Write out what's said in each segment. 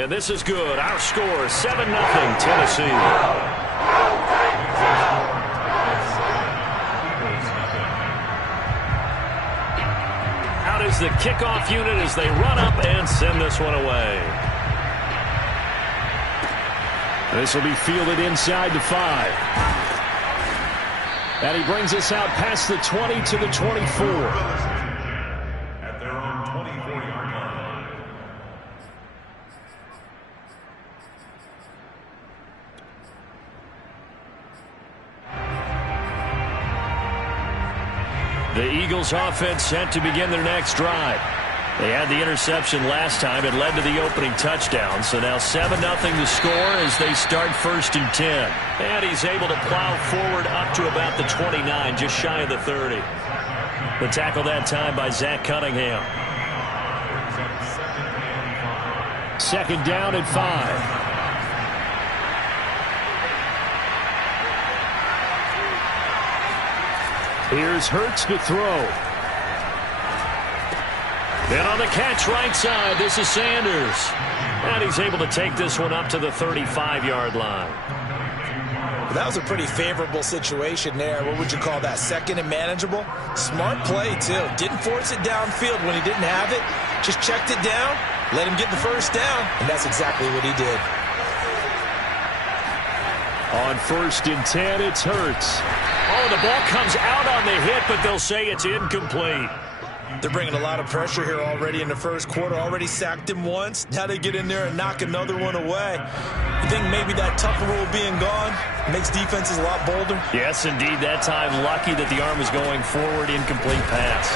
And this is good. Our score is 7-0 Tennessee. Out is the kickoff unit as they run up and send this one away. This will be fielded inside the 5. And he brings us out past the 20 to the 24. The Eagles offense set to begin their next drive. They had the interception last time. It led to the opening touchdown. So now 7-0 the score as they start 1st and 10. And he's able to plow forward up to about the 29, just shy of the 30. The tackle that time by Zach Cunningham. 2nd down and 5. Here's Hurts to throw. And on the catch right side, this is Sanders. And he's able to take this one up to the 35-yard line. That was a pretty favorable situation there. What would you call that? 2nd and manageable? Smart play, too. Didn't force it downfield when he didn't have it. Just checked it down, let him get the 1st down, and that's exactly what he did. On 1st and 10, it's Hurts. Oh, the ball comes out on the hit, but they'll say it's incomplete. They're bringing a lot of pressure here already in the 1st quarter. Already sacked him once. Now they get in there and knock another one away. You think maybe that tougher rule being gone makes defenses a lot bolder? Yes, indeed. That time lucky that the arm was going forward. Incomplete pass.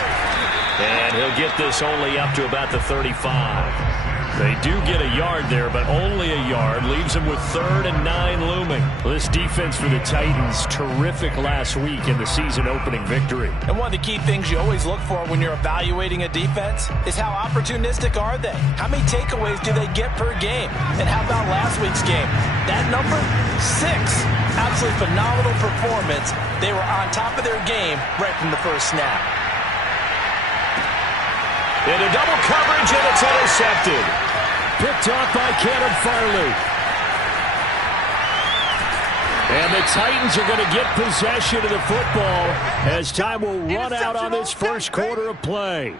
And he'll get this only up to about the 35. They do get a yard there, but only a yard. Leaves them with 3rd and 9 looming. This defense for the Titans, terrific last week in the season-opening victory. And one of the key things you always look for when you're evaluating a defense is how opportunistic are they? How many takeaways do they get per game? And how about last week's game? That number? 6. Absolutely phenomenal performance. They were on top of their game right from the first snap. Into double coverage, and it's intercepted. Picked off by Cannon Farley. And the Titans are going to get possession of the football as time will run out on this 1st quarter of play.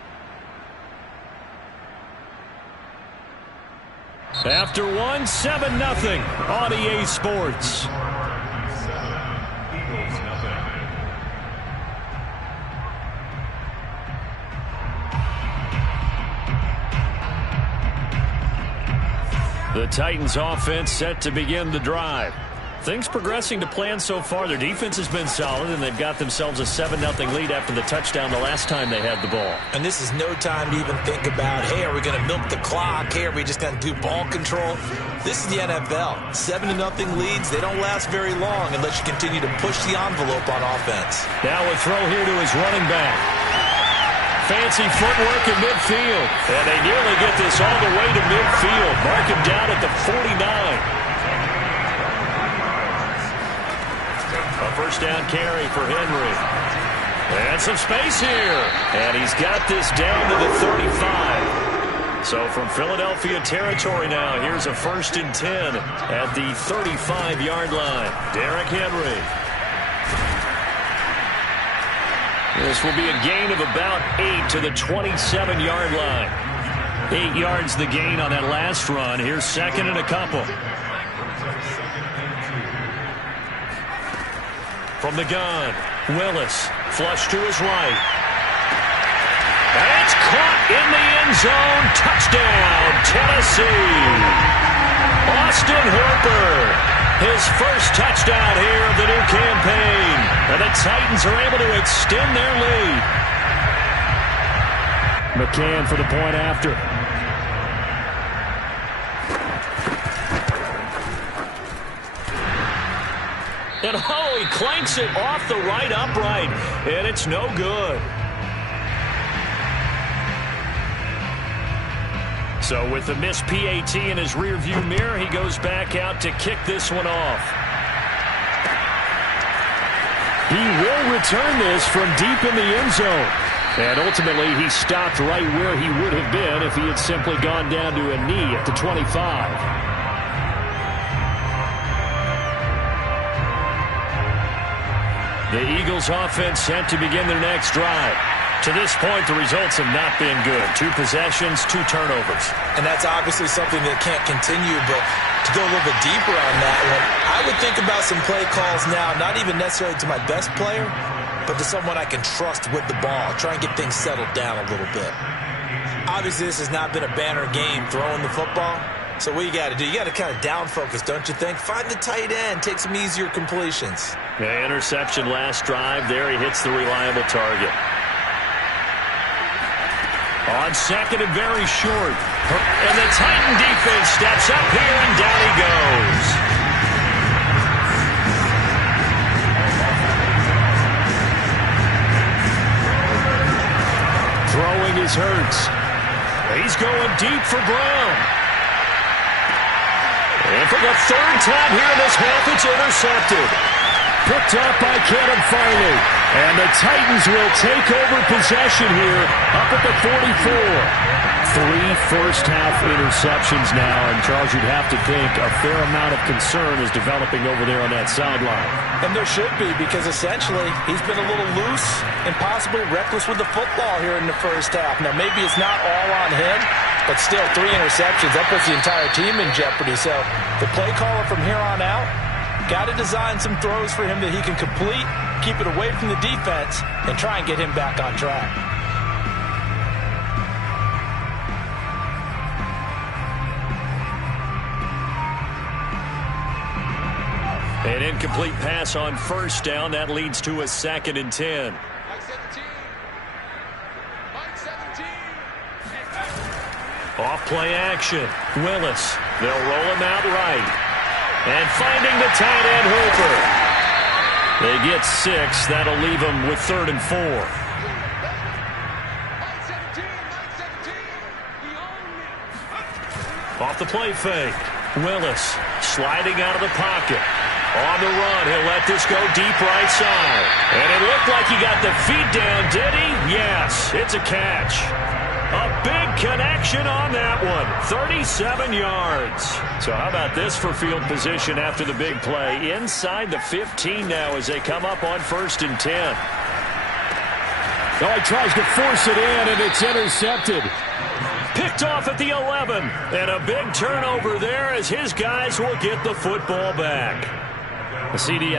After 7-0 on EA Sports. The Titans offense set to begin the drive. Things progressing to plan so far. Their defense has been solid, and they've got themselves a 7-0 lead after the touchdown the last time they had the ball. And this is no time to even think about, hey, are we going to milk the clock? Hey, are we just going to do ball control? This is the NFL. 7-0 leads, they don't last very long unless you continue to push the envelope on offense. Now a throw here to his running back. Fancy footwork in midfield. And they nearly get this all the way to midfield. Mark him down at the 49. A 1st down carry for Henry. And some space here. And he's got this down to the 35. So from Philadelphia territory now, here's a 1st and 10 at the 35-yard line. Derrick Henry. This will be a gain of about 8 to the 27-yard line. 8 yards the gain on that last run. Here's 2nd and a couple. From the gun, Willis, flush to his right. And it's caught in the end zone. Touchdown, Tennessee. Austin Hooper. His 1st touchdown here of the new campaign. And the Titans are able to extend their lead. McCann for the point after. And oh, he clanks it off the right upright. And it's no good. So with the missed PAT in his rearview mirror, he goes back out to kick this one off. He will return this from deep in the end zone. And ultimately, he stopped right where he would have been if he had simply gone down to a knee at the 25. The Eagles offense set to begin their next drive. To this point, the results have not been good. 2 possessions, 2 turnovers. And that's obviously something that can't continue, but to go a little bit deeper on that one, I would think about some play calls now, not even necessarily to my best player, but to someone I can trust with the ball. Try and get things settled down a little bit. Obviously, this has not been a banner game throwing the football. So what you got to do, you got to kind of down focus, don't you think? Find the tight end, take some easier completions. Yeah, interception last drive. There he hits the reliable target. On second and very short. And the Titan defense steps up here, and down he goes. Throwing is Hurts. He's going deep for Brown. And for the 3rd time here in this half, it's intercepted. Picked up by Kevin Farley. And the Titans will take over possession here up at the 44. 3 first-half interceptions now. And, Charles, you'd have to think a fair amount of concern is developing over there on that sideline. And there should be, because essentially he's been a little loose and possibly reckless with the football here in the first half. Now, maybe it's not all on him, but still 3 interceptions. That puts the entire team in jeopardy. So the play caller from here on out got to design some throws for him that he can complete, keep it away from the defense, and try and get him back on track. An incomplete pass on first down. That leads to a 2nd and 10. Off play action. Willis. They'll roll him out right. And finding the tight end Hooper. They get 6. That'll leave them with 3rd and 4. Off the play fake. Willis sliding out of the pocket. On the run, he'll let this go deep right side. And it looked like he got the feet down, did he? Yes, it's a catch. A big connection on that one. 37 yards. So how about this for field position after the big play? Inside the 15 now as they come up on 1st and 10. Oh, he tries to force it in, and it's intercepted. Picked off at the 11. And a big turnover there as his guys will get the football back. The CD.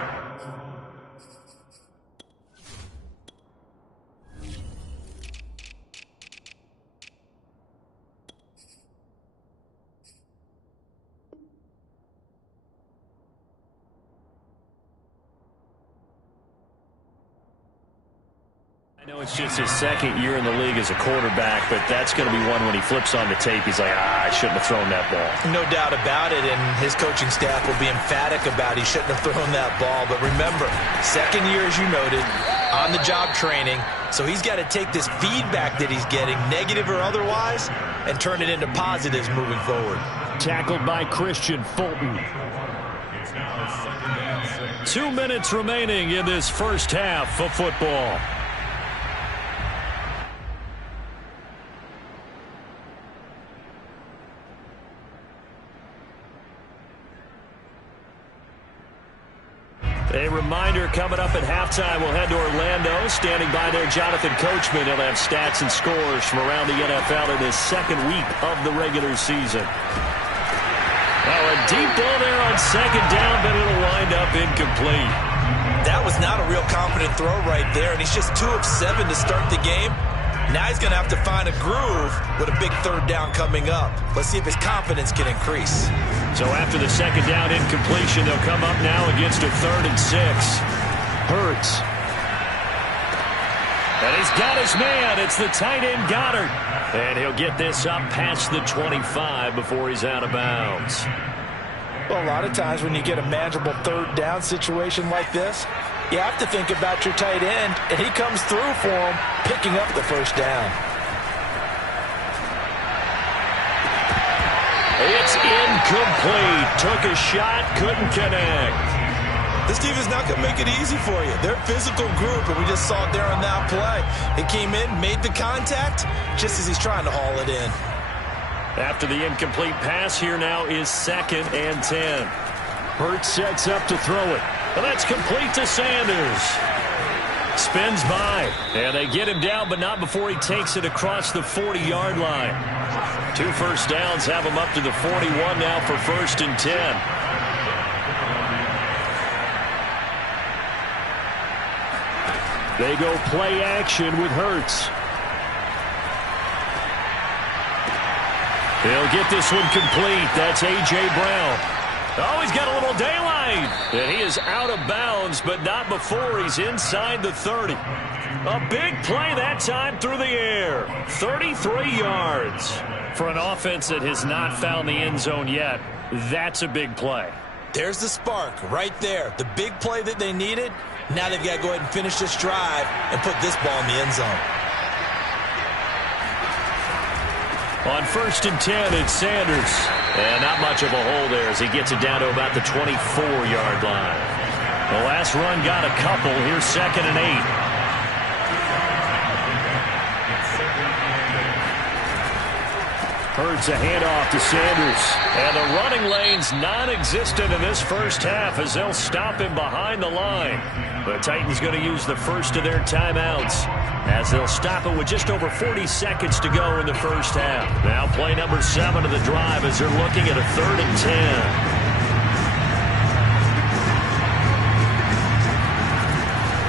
I know it's just his 2nd year in the league as a quarterback, but that's going to be one when he flips on the tape. He's like, I shouldn't have thrown that ball. No doubt about it, and his coaching staff will be emphatic about he shouldn't have thrown that ball. But remember, 2nd year, as you noted, on-the-job training, so he's got to take this feedback that he's getting, negative or otherwise, and turn it into positives moving forward. Tackled by Christian Fulton. 2 minutes remaining in this first half of football. A reminder coming up at halftime, we'll head to Orlando. Standing by there, Jonathan Coachman. He'll have stats and scores from around the NFL in his 2nd week of the regular season. Now a deep ball there on 2nd down, but it'll wind up incomplete. That was not a real confident throw right there, and he's just 2 of 7 to start the game. Now he's going to have to find a groove with a big 3rd down coming up. Let's see if his confidence can increase. So after the 2nd down incompletion, they'll come up now against a 3rd and 6. Hurts. And he's got his man. It's the tight end Goddard. And he'll get this up past the 25 before he's out of bounds. Well, a lot of times when you get a manageable 3rd down situation like this, you have to think about your tight end, and he comes through for him, picking up the 1st down. It's incomplete. Took a shot, couldn't connect. This defense is not going to make it easy for you. They're a physical group, and we just saw it there on that play. It came in, made the contact, just as he's trying to haul it in. After the incomplete pass, here now is 2nd and 10. Hurts sets up to throw it. Well, that's complete to Sanders. Spins by, and they get him down, but not before he takes it across the 40-yard line. 2 first downs have him up to the 41 now for 1st and 10. They go play action with Hurts. He'll get this one complete. That's A.J. Brown. Oh, he's got a little daylight. And he is out of bounds, but not before he's inside the 30. A big play that time through the air. 33 yards. For an offense that has not found the end zone yet, that's a big play. There's the spark right there. The big play that they needed. Now they've got to go ahead and finish this drive and put this ball in the end zone. On 1st and 10, it's Sanders. And not much of a hole there as he gets it down to about the 24-yard line. The last run got a couple. Here's 2nd and 8. Hurts a handoff to Sanders. And the running lane's non-existent in this first half as they'll stop him behind the line. The Titans going to use the first of their timeouts as they'll stop it with just over 40 seconds to go in the first half. Now play number 7 of the drive as they're looking at a 3rd and 10.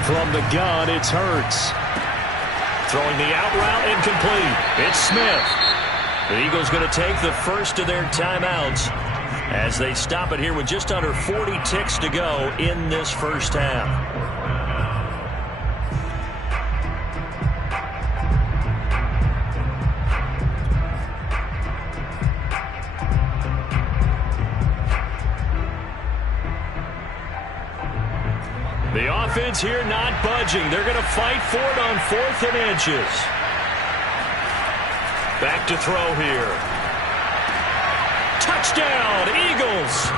From the gun, it's Hurts. Throwing the out route incomplete. It's Smith. The Eagles going to take the first of their timeouts as they stop it here with just under 40 ticks to go in this first half. The offense here not budging. They're going to fight for it on 4th and inches. Back to throw here. Touchdown, Eagles.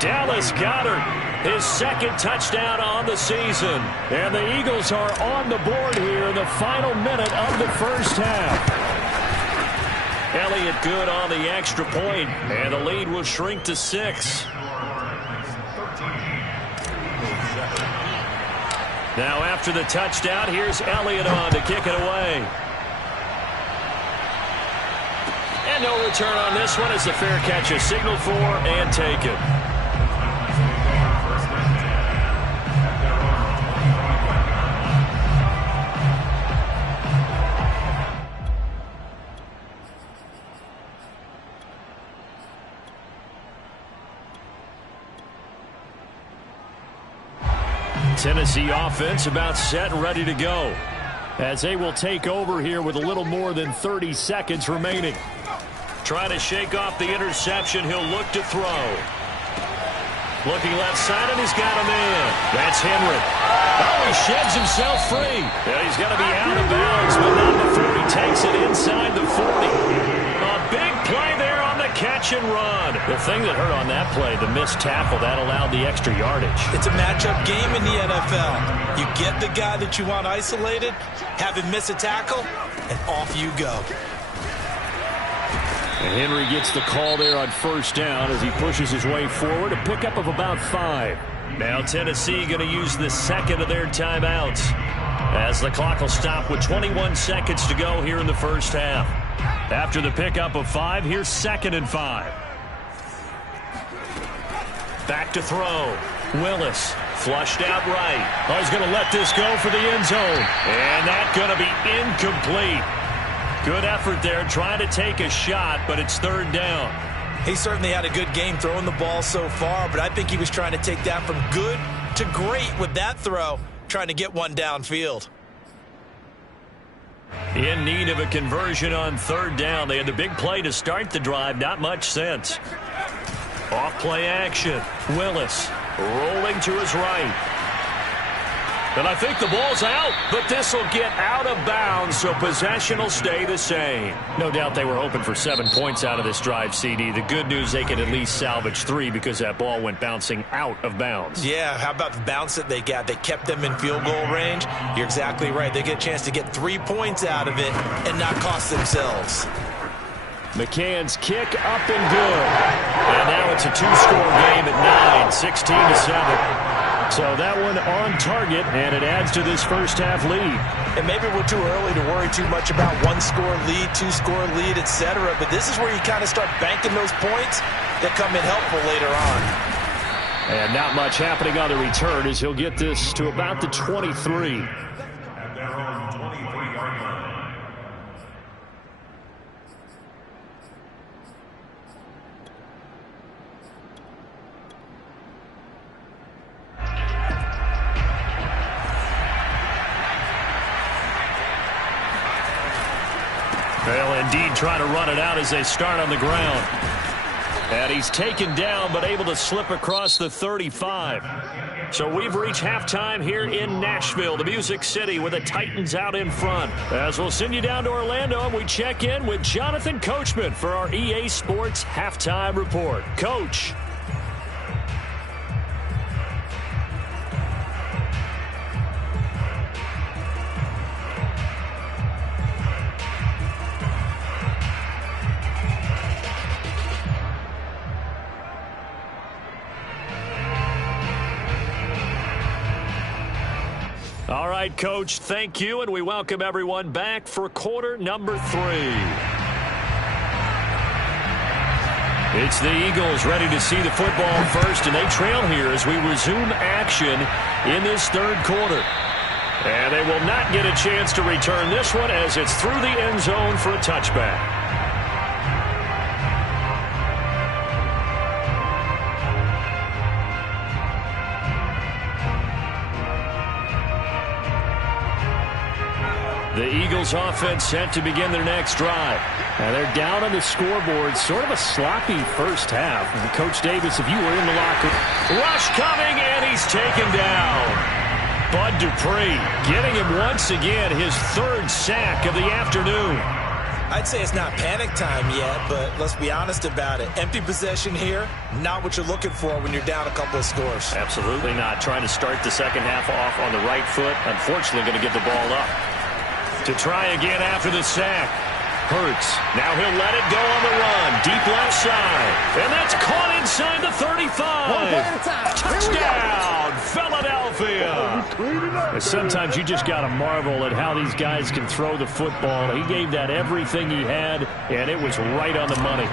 Dallas Goedert, his 2nd touchdown on the season. And the Eagles are on the board here in the final minute of the first half. Elliott good on the extra point, and the lead will shrink to 6. Now after the touchdown, here's Elliott on to kick it away. And no return on this one as the fair catch is signaled for and taken. Tennessee offense about set and ready to go as they will take over here with a little more than 30 seconds remaining. Trying to shake off the interception. He'll look to throw. Looking left side, and he's got a man. That's Henry. Oh, he sheds himself free. Yeah, he's going to be out of bounds, but not before he takes it inside the 40. A big play there on the catch and run. The thing that hurt on that play, the missed tackle, that allowed the extra yardage. It's a matchup game in the NFL. You get the guy that you want isolated, have him miss a tackle, and off you go. And Henry gets the call there on 1st down as he pushes his way forward. A pickup of about 5. Now Tennessee going to use the 2nd of their timeouts as the clock will stop with 21 seconds to go here in the first half. After the pickup of 5, here's 2nd and 5. Back to throw. Willis flushed out right. Oh, he's going to let this go for the end zone. And that's going to be incomplete. Good effort there, trying to take a shot, but it's 3rd down. He certainly had a good game throwing the ball so far, but I think he was trying to take that from good to great with that throw, trying to get one downfield. In need of a conversion on 3rd down. They had the big play to start the drive, not much sense. Off play action. Willis rolling to his right. And I think the ball's out, but this will get out of bounds, so possession will stay the same. No doubt they were hoping for 7 points out of this drive, CD. The good news, they could at least salvage 3 because that ball went bouncing out of bounds. Yeah, how about the bounce that they got? They kept them in field goal range. You're exactly right. They get a chance to get 3 points out of it and not cost themselves. McCann's kick up and good. And now it's a 2-score game at 9, 16-7. So that one on target, and it adds to this first-half lead. And maybe we're too early to worry too much about 1-score lead, 2-score lead, etc. But this is where you kind of start banking those points that come in helpful later on. And not much happening on the return as he'll get this to about the 23. They'll indeed try to run it out as they start on the ground. And he's taken down but able to slip across the 35. So we've reached halftime here in Nashville, the Music City, with the Titans out in front. As we'll send you down to Orlando, and we check in with Jonathan Coachman for our EA Sports Halftime Report. Coach. All right, Coach, thank you, and we welcome everyone back for quarter number 3. It's the Eagles ready to see the football first, and they trail here as we resume action in this third quarter. And they will not get a chance to return this one as it's through the end zone for a touchback. The Eagles offense set to begin their next drive. And they're down on the scoreboard. Sort of a sloppy first half. And Coach Davis, if you were in the locker room. Rush coming, and he's taken down. Bud Dupree getting him once again, his 3rd sack of the afternoon. I'd say it's not panic time yet, but let's be honest about it. Empty possession here, not what you're looking for when you're down a couple of scores. Absolutely not. Trying to start the second half off on the right foot. Unfortunately, going to get the ball up. To try again after the sack. Hurts. Now he'll let it go on the run. Deep left side. And that's caught inside the 35. Touchdown, Philadelphia. Sometimes you just got to marvel at how these guys can throw the football. He gave that everything he had, and it was right on the money.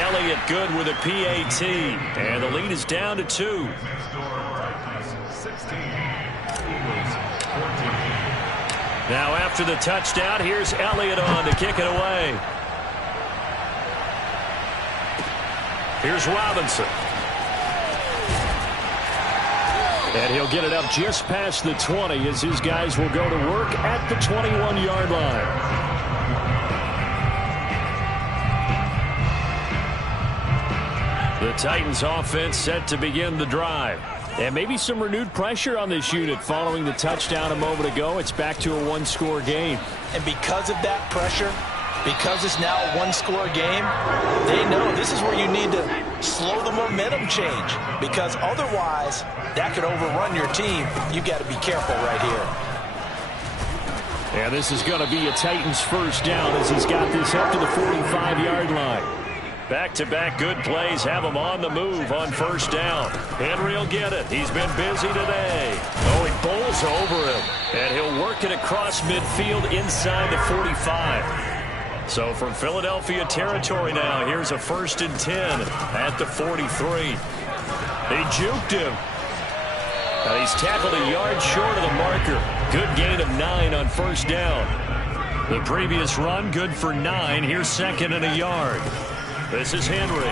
Elliott good with a PAT. And the lead is down to 2. Now after the touchdown, here's Elliott on to kick it away. Here's Robinson. And he'll get it up just past the 20 as his guys will go to work at the 21-yard line. The Titans offense set to begin the drive. And maybe some renewed pressure on this unit following the touchdown a moment ago. It's back to a 1-score game. And because of that pressure, because it's now a 1-score game, they know this is where you need to slow the momentum change. Because otherwise, that could overrun your team. You got to be careful right here. And this is going to be a Titans first down as he's got this up to the 45-yard line. Back-to-back good plays have him on the move on first down. Henry will get it. He's been busy today. Oh, he bowls over him. And he'll work it across midfield inside the 45. So from Philadelphia territory now, here's a 1st and 10 at the 43. They juked him. And he's tackled a yard short of the marker. Good gain of 9 on first down. The previous run, good for 9. Here's 2nd and a yard. This is Henry.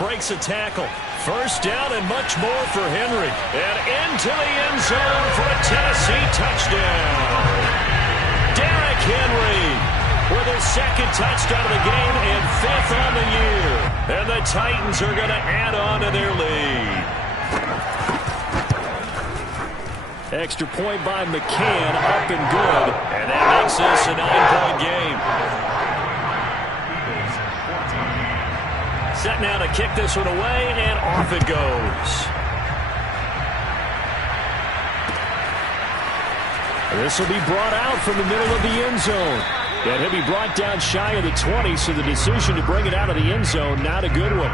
Breaks a tackle. First down and much more for Henry. And into the end zone for a Tennessee touchdown. Derrick Henry with his second touchdown of the game and 5th on the year. And the Titans are going to add on to their lead. Extra point by McCann, up and good. And that makes this a 9-point game. Set now to kick this one away, and off it goes. This will be brought out from the middle of the end zone. And he'll be brought down shy of the 20, so the decision to bring it out of the end zone, not a good one.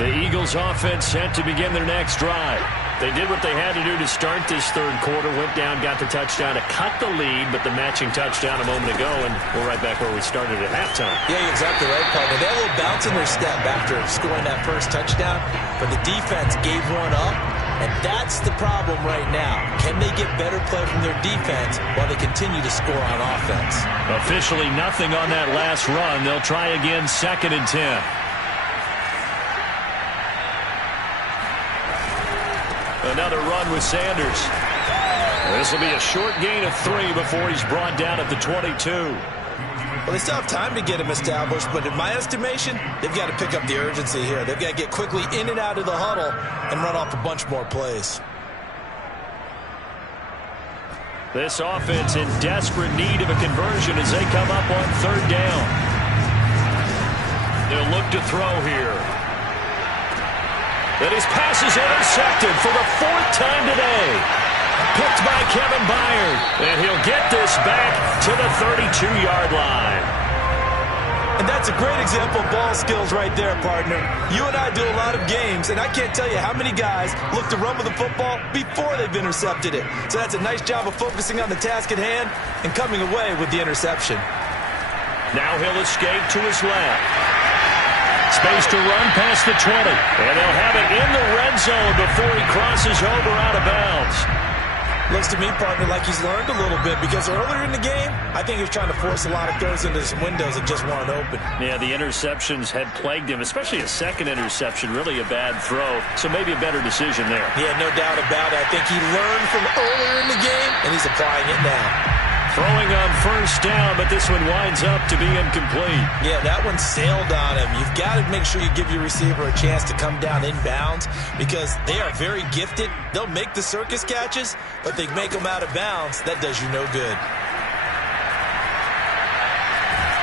The Eagles offense set to begin their next drive. They did what they had to do to start this third quarter, went down, got the touchdown to cut the lead, but the matching touchdown a moment ago, and we're right back where we started at halftime. Yeah, you're exactly right, partner. They had a little bounce in their step after scoring that first touchdown, but the defense gave one up, and that's the problem right now. Can they get better play from their defense while they continue to score on offense? Officially nothing on that last run. They'll try again, 2nd and 10. Another run with Sanders. This will be a short gain of 3 before he's brought down at the 22. Well, they still have time to get him established, but in my estimation, they've got to pick up the urgency here. They've got to get quickly in and out of the huddle and run off a bunch more plays. This offense in desperate need of a conversion as they come up on 3rd down. They'll look to throw here. And his pass is intercepted for the 4th time today. Picked by Kevin Byard. And he'll get this back to the 32-yard line. And that's a great example of ball skills right there, partner. You and I do a lot of games, and I can't tell you how many guys look to run with the football before they've intercepted it. So that's a nice job of focusing on the task at hand and coming away with the interception. Now he'll escape to his left. Space to run past the 20. And they'll have it in the red zone before he crosses over out of bounds. Looks to me, partner, like he's learned a little bit, because earlier in the game, I think he was trying to force a lot of throws into some windows that just weren't open. Yeah, the interceptions had plagued him, especially a second interception, really a bad throw. So maybe a better decision there. Yeah, no doubt about it. I think he learned from earlier in the game, and he's applying it now. Throwing on 1st down, but this one winds up to be incomplete. Yeah, that one sailed on him. You've got to make sure you give your receiver a chance to come down inbounds, because they are very gifted. They'll make the circus catches, but they make them out of bounds. That does you no good.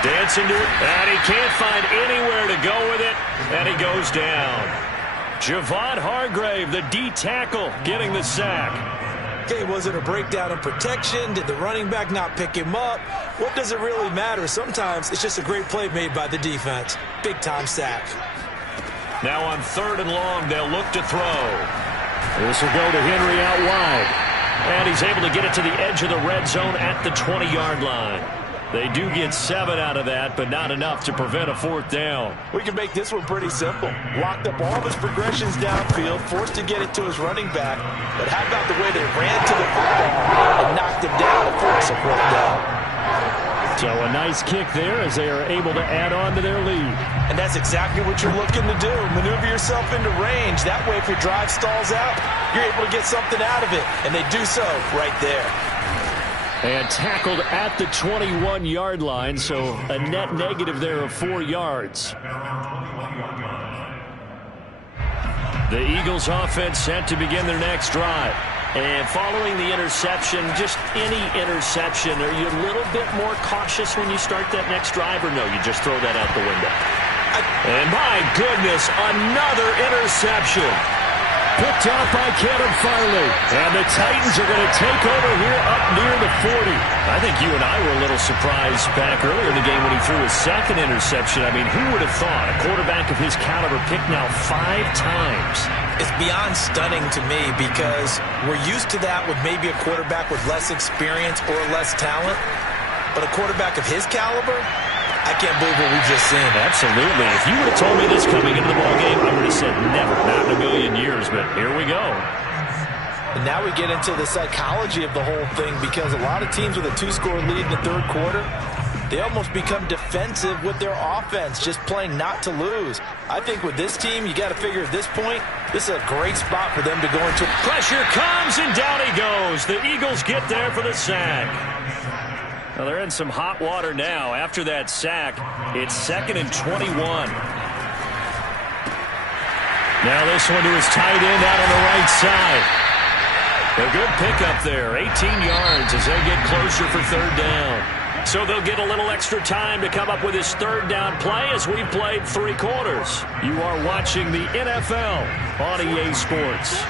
Dancing to it, and he can't find anywhere to go with it, and he goes down. Javon Hargrave, the D tackle, getting the sack. Okay, was it a breakdown in protection? Did the running back not pick him up? What does it really matter? Sometimes it's just a great play made by the defense. Big-time sack. Now on 3rd and long, they'll look to throw. This will go to Henry out wide. And he's able to get it to the edge of the red zone at the 20-yard line. They do get 7 out of that, but not enough to prevent a 4th down. We can make this one pretty simple. Locked up all of his progressions downfield, forced to get it to his running back. But how about the way they ran to the football and knocked him down to force a 4th down? So a nice kick there as they are able to add on to their lead. And that's exactly what you're looking to do. Maneuver yourself into range. That way, if your drive stalls out, you're able to get something out of it. And they do so right there. And tackled at the 21-yard line, so a net negative there of 4 yards. The Eagles offense set to begin their next drive. And following the interception, just any interception, are you a little bit more cautious when you start that next drive, or no, you just throw that out the window? And my goodness, another interception. Picked off by Kevin Farley. And the Titans are going to take over here up near the 40. I think you and I were a little surprised back earlier in the game when he threw his 2nd interception. I mean, who would have thought a quarterback of his caliber picked now 5 times? It's beyond stunning to me, because we're used to that with maybe a quarterback with less experience or less talent. But a quarterback of his caliber, I can't believe what we've just seen. Absolutely. If you would have told me this coming into the ballgame, I would have said never, not in a million years. But here we go. And now we get into the psychology of the whole thing, because a lot of teams with a 2-score lead in the 3rd quarter, they almost become defensive with their offense, just playing not to lose. I think with this team, you got to figure at this point, this is a great spot for them to go into. Pressure comes, and down he goes. The Eagles get there for the sack. Well, they're in some hot water now. After that sack, it's 2nd and 21. Now this one to his tight end out on the right side. A good pickup there, 18 yards as they get closer for 3rd down. So they'll get a little extra time to come up with his 3rd down play as we've played 3 quarters. You are watching the NFL on EA Sports.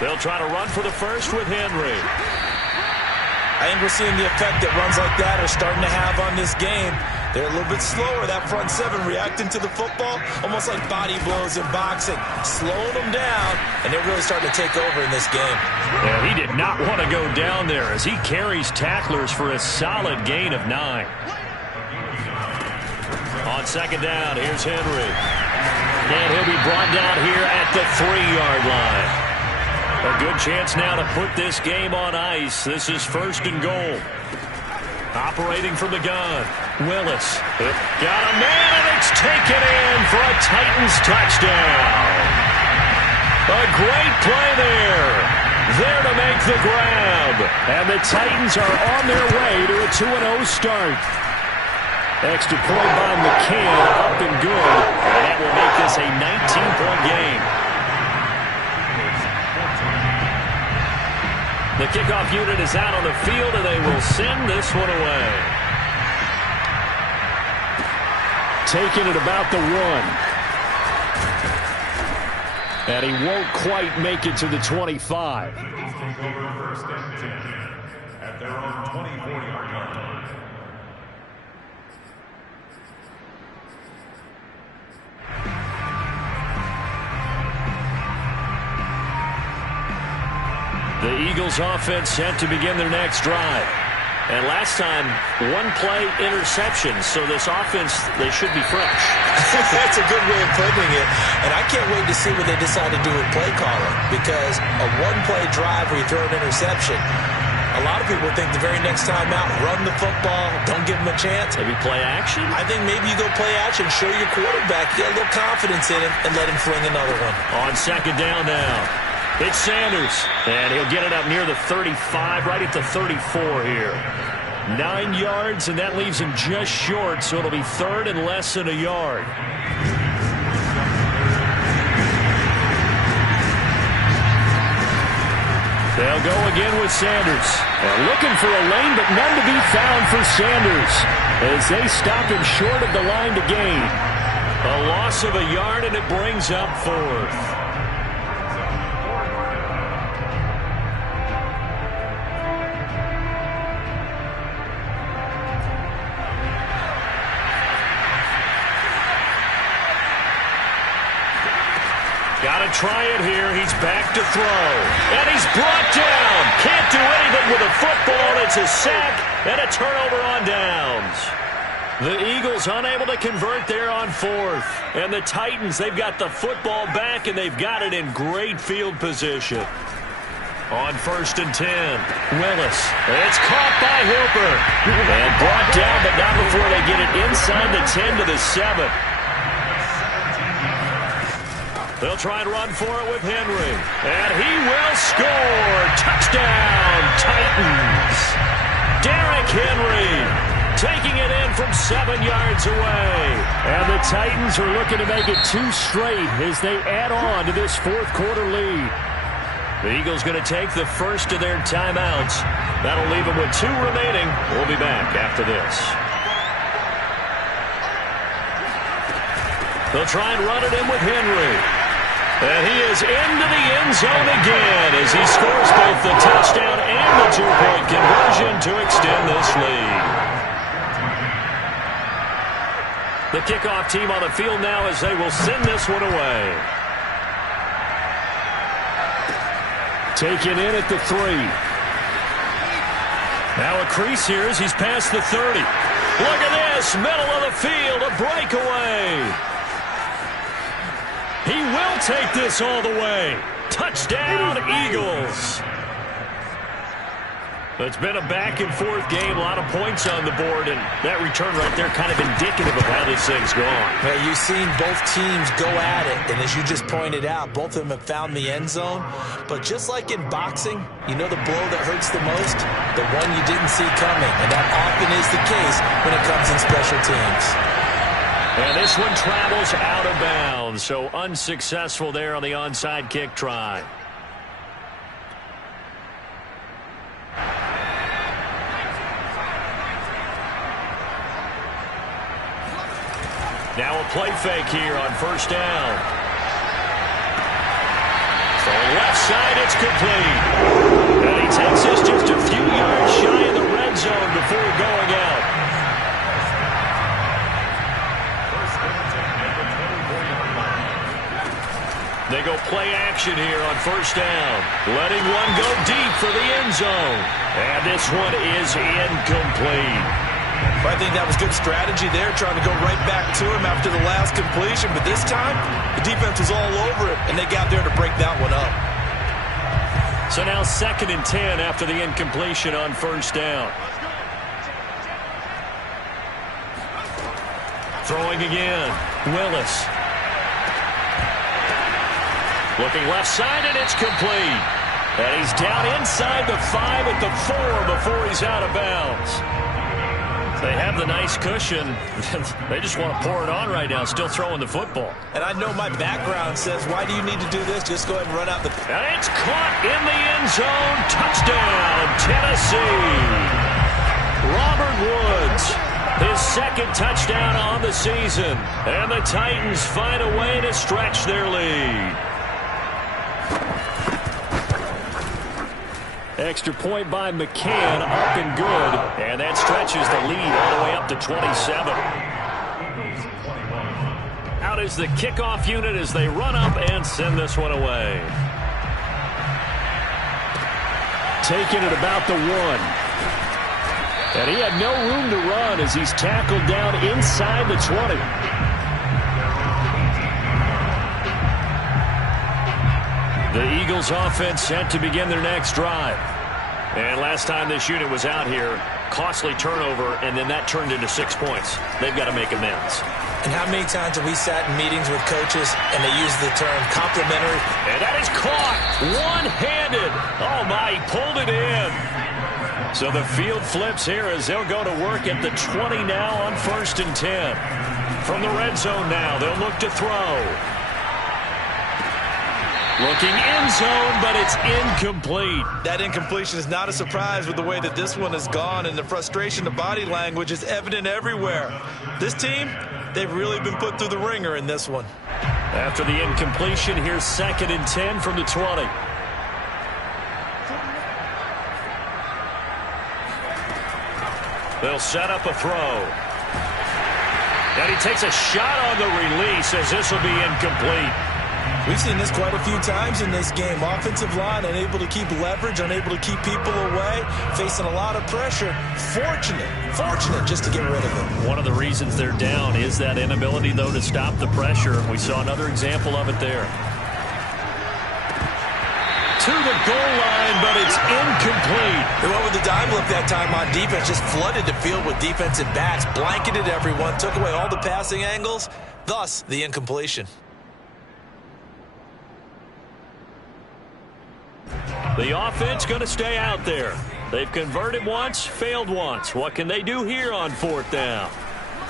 They'll try to run for the first with Henry. I think we're seeing the effect that runs like that are starting to have on this game. They're a little bit slower, that front 7, reacting to the football, almost like body blows in boxing, slowing them down, and they're really starting to take over in this game. Yeah, he did not want to go down there as he carries tacklers for a solid gain of 9. On 2nd down, here's Henry. And he'll be brought down here at the 3-yard line. A good chance now to put this game on ice. This is 1st and goal. Operating from the gun, Willis. Got a man, and it's taken in for a Titans touchdown. A great play there. There to make the grab. And the Titans are on their way to a 2-0 start. Extra point by McCann, up and good. And that will make this a 19-point game. The kickoff unit is out on the field, and they will send this one away. Taking it about the 1. And he won't quite make it to the 25. Take over 1st and 10 at their own 24-yard line. The Eagles offense set to begin their next drive. And last time, 1-play interception. So this offense, they should be fresh. That's a good way of putting it. And I can't wait to see what they decide to do with play calling. Because a 1-play drive where you throw an interception, a lot of people think the very next time out, run the football, don't give them a chance. Maybe play action? I think maybe you go play action, show your quarterback, get a little confidence in him, and let him fling another one. On 2nd down now. It's Sanders, and he'll get it up near the 35, right at the 34 here. 9 yards, and that leaves him just short, so it'll be 3rd and less than a yard. They'll go again with Sanders. They're looking for a lane, but none to be found for Sanders as they stop him short of the line to gain. A loss of a yard, and it brings up 4th. Got to try it here. He's back to throw. And he's brought down. Can't do anything with a football. It's a sack and a turnover on downs. The Eagles unable to convert there on 4th. And the Titans, they've got the football back, and they've got it in great field position. On 1st and 10, Willis. It's caught by Hooper. And brought down, but not before they get it inside the 10 to the 7. They'll try and run for it with Henry. And he will score. Touchdown, Titans. Derrick Henry taking it in from 7 yards away. And the Titans are looking to make it 2 straight as they add on to this 4th quarter lead. The Eagles going to take the first of their timeouts. That'll leave them with 2 remaining. We'll be back after this. They'll try and run it in with Henry. And he is into the end zone again as he scores both the touchdown and the 2-point conversion to extend this lead. The kickoff team on the field now as they will send this one away. Taken in at the 3. Now a crease here as he's past the 30. Look at this, middle of the field, a breakaway. He will take this all the way. Touchdown, Eagles. It's been a back-and-forth game, a lot of points on the board, and that return right there kind of indicative of how this thing's going. Well, you've seen both teams go at it, and as you just pointed out, both of them have found the end zone. But just like in boxing, you know the blow that hurts the most? The one you didn't see coming, and that often is the case when it comes in special teams. And this one travels out of bounds, so unsuccessful there on the onside kick try. Now a play fake here on first down. From left side, it's complete. And he takes this just a few yards shy of the red zone before going out. They go play action here on first down. Letting one go deep for the end zone. And this one is incomplete. I think that was good strategy there, trying to go right back to him after the last completion. But this time, the defense was all over it, and they got there to break that one up. So now 2nd and 10 after the incompletion on first down. Throwing again. Willis. Looking left side, and it's complete. And he's down inside the 5 at the 4 before he's out of bounds. They have the nice cushion. They just want to pour it on right now, still throwing the football. And I know my background says, why do you need to do this? Just go ahead and run out the... And it's caught in the end zone. Touchdown, Tennessee. Robert Woods, his 2nd touchdown on the season. And the Titans find a way to stretch their lead. Extra point by McCann, up and good. And that stretches the lead all the way up to 27. Out is the kickoff unit as they run up and send this one away. Taking it about the 1. And he had no room to run as he's tackled down inside the 20. The Eagles offense set to begin their next drive. And last time this unit was out here, costly turnover, and then that turned into 6 points. They've got to make amends. And how many times have we sat in meetings with coaches and they use the term complimentary? And that is caught one-handed. Oh, my, he pulled it in. So the field flips here as they'll go to work at the 20 now on 1st and 10. From the red zone now, they'll look to throw. Looking end zone, but it's incomplete. That incompletion is not a surprise with the way that this one has gone, and the frustration, the body language is evident everywhere. This team, they've really been put through the ringer in this one. After the incompletion, here's 2nd and 10 from the 20. They'll set up a throw. And he takes a shot on the release as this will be incomplete. We've seen this quite a few times in this game. Offensive line unable to keep leverage, unable to keep people away, facing a lot of pressure. Fortunate just to get rid of it. One of the reasons they're down is that inability, though, to stop the pressure. We saw another example of it there. To the goal line, but it's incomplete. They went with the dime look that time on defense, just flooded the field with defensive backs, blanketed everyone, took away all the passing angles, thus the incompletion. The offense going to stay out there. They've converted once, failed once. What can they do here on 4th down?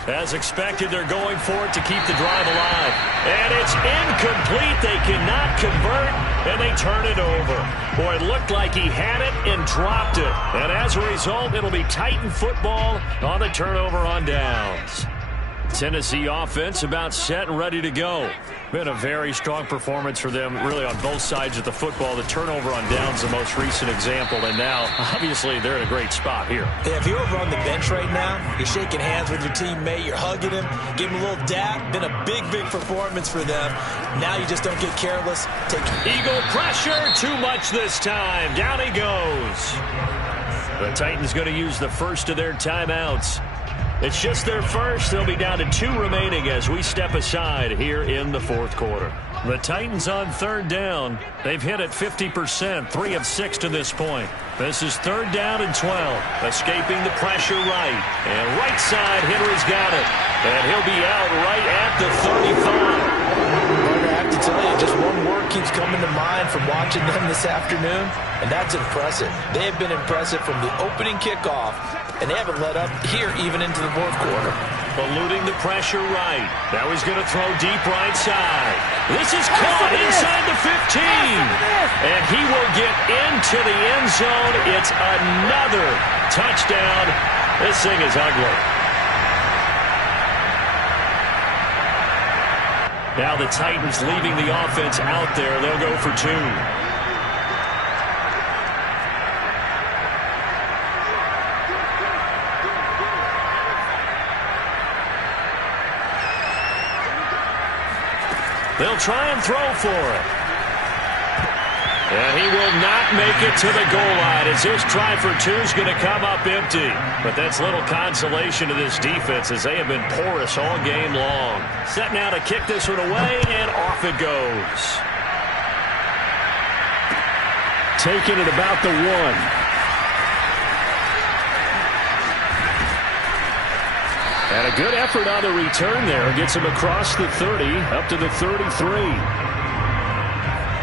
As expected, they're going for it to keep the drive alive. And it's incomplete. They cannot convert, and they turn it over. Boy, it looked like he had it and dropped it. And as a result, it'll be Titan football on the turnover on downs. Tennessee offense about set and ready to go. Been a very strong performance for them, really on both sides of the football. The turnover on downs, the most recent example, and now, obviously, they're in a great spot here. Yeah, if you're over on the bench right now, you're shaking hands with your teammate, you're hugging him, give him a little dap. Been a big performance for them. Now you just don't get careless. Eagle pressure, too much this time. Down he goes. The Titans going to use the first of their timeouts. It's just their first. They'll be down to 2 remaining as we step aside here in the 4th quarter. The Titans on third down. They've hit it 50%, 3 of 6 to this point. This is third down and 12. Escaping the pressure right. And right side, Henry's got it. And he'll be out right at the 35. I have to tell you, just one word keeps coming to mind from watching them this afternoon, and that's impressive. They have been impressive from the opening kickoff, and they haven't let up here even into the fourth quarter. Eluding the pressure right. Now he's going to throw deep right side. This is caught inside the 15. And he will get into the end zone. It's another touchdown. This thing is ugly. Now the Titans leaving the offense out there. They'll go for 2. They'll try and throw for it. And he will not make it to the goal line as this try for 2 is going to come up empty. But that's little consolation to this defense as they have been porous all game long. Set now to kick this one away, and off it goes. Taken at about the 1. And a good effort on the return there. Gets him across the 30, up to the 33.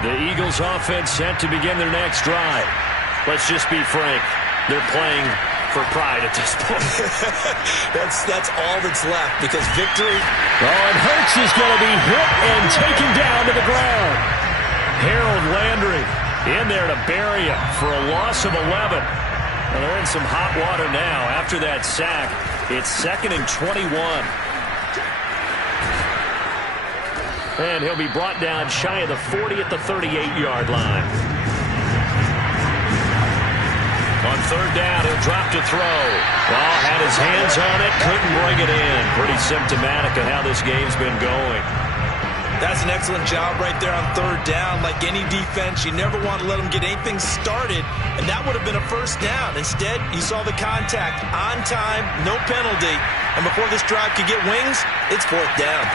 The Eagles offense set to begin their next drive. Let's just be frank. They're playing for pride at this point. That's all that's left because victory. Oh, and Hurts is going to be hit and taken down to the ground. Harold Landry in there to bury him for a loss of 11. Well, they're in some hot water now after that sack. It's 2nd and 21. And he'll be brought down shy of the 40 at the 38-yard line. On third down, he'll drop to throw. Well, had his hands on it, couldn't bring it in. Pretty symptomatic of how this game's been going. That's an excellent job right there on third down. Like any defense, you never want to let them get anything started, and that would have been a first down. Instead, you saw the contact on time, no penalty, and before this drive could get wings, it's fourth down.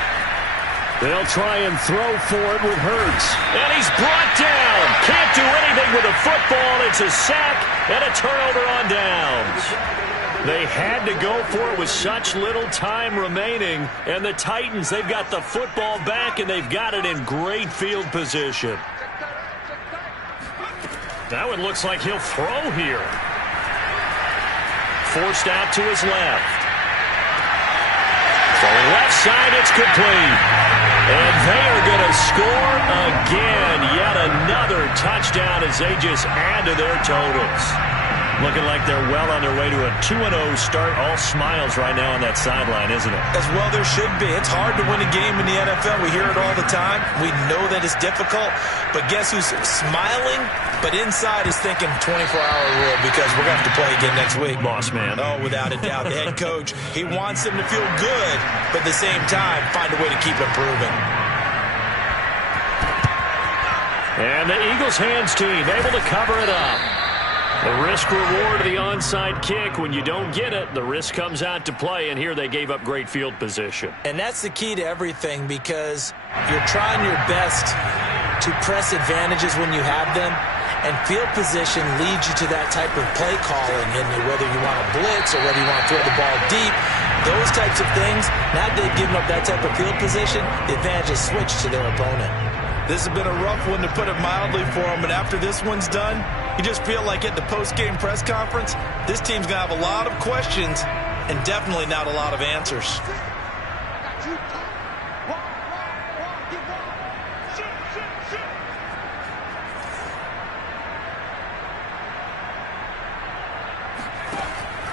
They'll try and throw for it with Hurts. And he's brought down. Can't do anything with a football. It's a sack and a turnover on downs. They had to go for it with such little time remaining. And the Titans, they've got the football back, and they've got it in great field position. That one looks like he'll throw here. Forced out to his left. Throwing left side, it's complete. And they are going to score again. Yet another touchdown as they just add to their totals. Looking like they're well on their way to a 2-0 start. All smiles right now on that sideline, isn't it? As well there should be. It's hard to win a game in the NFL. We hear it all the time. We know that it's difficult. But guess who's smiling? But inside is thinking 24-hour rule because we're going to have to play again next week. Boss man. Oh, without a doubt. The head coach, he wants them to feel good, but at the same time, find a way to keep improving. And the Eagles hands team able to cover it up. The risk-reward of the onside kick. When you don't get it, the risk comes out to play, and here they gave up great field position. And that's the key to everything because you're trying your best to press advantages when you have them, and field position leads you to that type of play calling, and whether you want to blitz or whether you want to throw the ball deep, those types of things, now that they've given up that type of field position, the advantage is switched to their opponent. This has been a rough one, to put it mildly, for them, and after this one's done, you just feel like at the post-game press conference, this team's going to have a lot of questions and definitely not a lot of answers.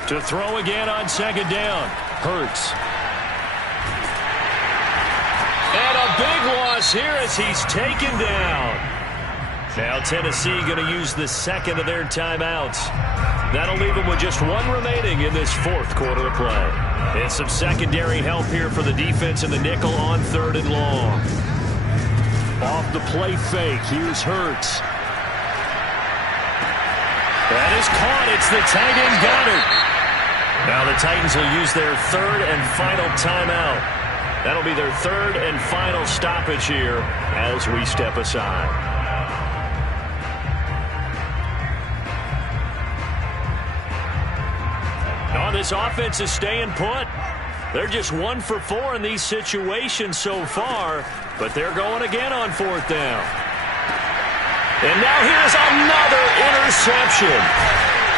To throw again on second down. Hurts. And a big loss here as he's taken down. Now Tennessee going to use the second of their timeouts. That'll leave them with just one remaining in this fourth quarter of play. And some secondary help here for the defense in the nickel on third and long. Off the play fake. Here's Hurts. That is caught. It's the tight end Goddard. Now the Titans will use their third and final timeout. That'll be their third and final stoppage here as we step aside. Oh, this offense is staying put. They're just 1 for 4 in these situations so far, but they're going again on 4th down. And now here's another interception.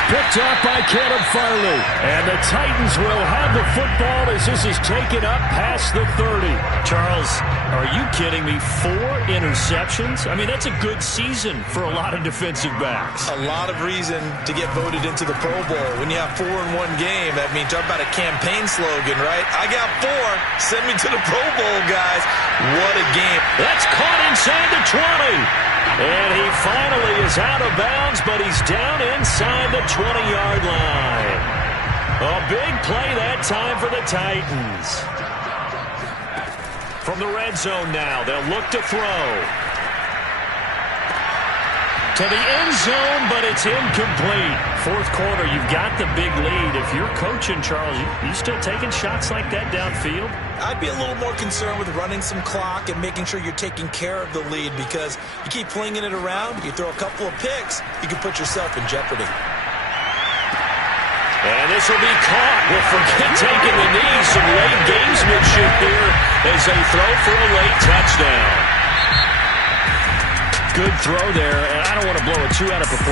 Picked off by Caleb Farley. And the Titans will have the football as this is taken up past the 30. Charles, are you kidding me? 4 interceptions? I mean, that's a good season for a lot of defensive backs. A lot of reason to get voted into the Pro Bowl. When you have 4 in one game, that means talk about a campaign slogan, right? I got 4. Send me to the Pro Bowl, guys. What a game. That's caught inside the 20. And he finally is out of bounds, but he's down inside the 20-yard line. A big play that time for the Titans. From the red zone now, they'll look to throw. To the end zone, but it's incomplete. 4th quarter, you've got the big lead. If you're coaching, Charles, you still taking shots like that downfield? I'd be a little more concerned with running some clock and making sure you're taking care of the lead, because you keep flinging it around, you throw a couple of picks, you can put yourself in jeopardy. And this will be caught. Well, forget taking the knee. Some late gamesmanship here as they throw for a late touchdown. Good throw there, and I don't want to blow it too out of proportion.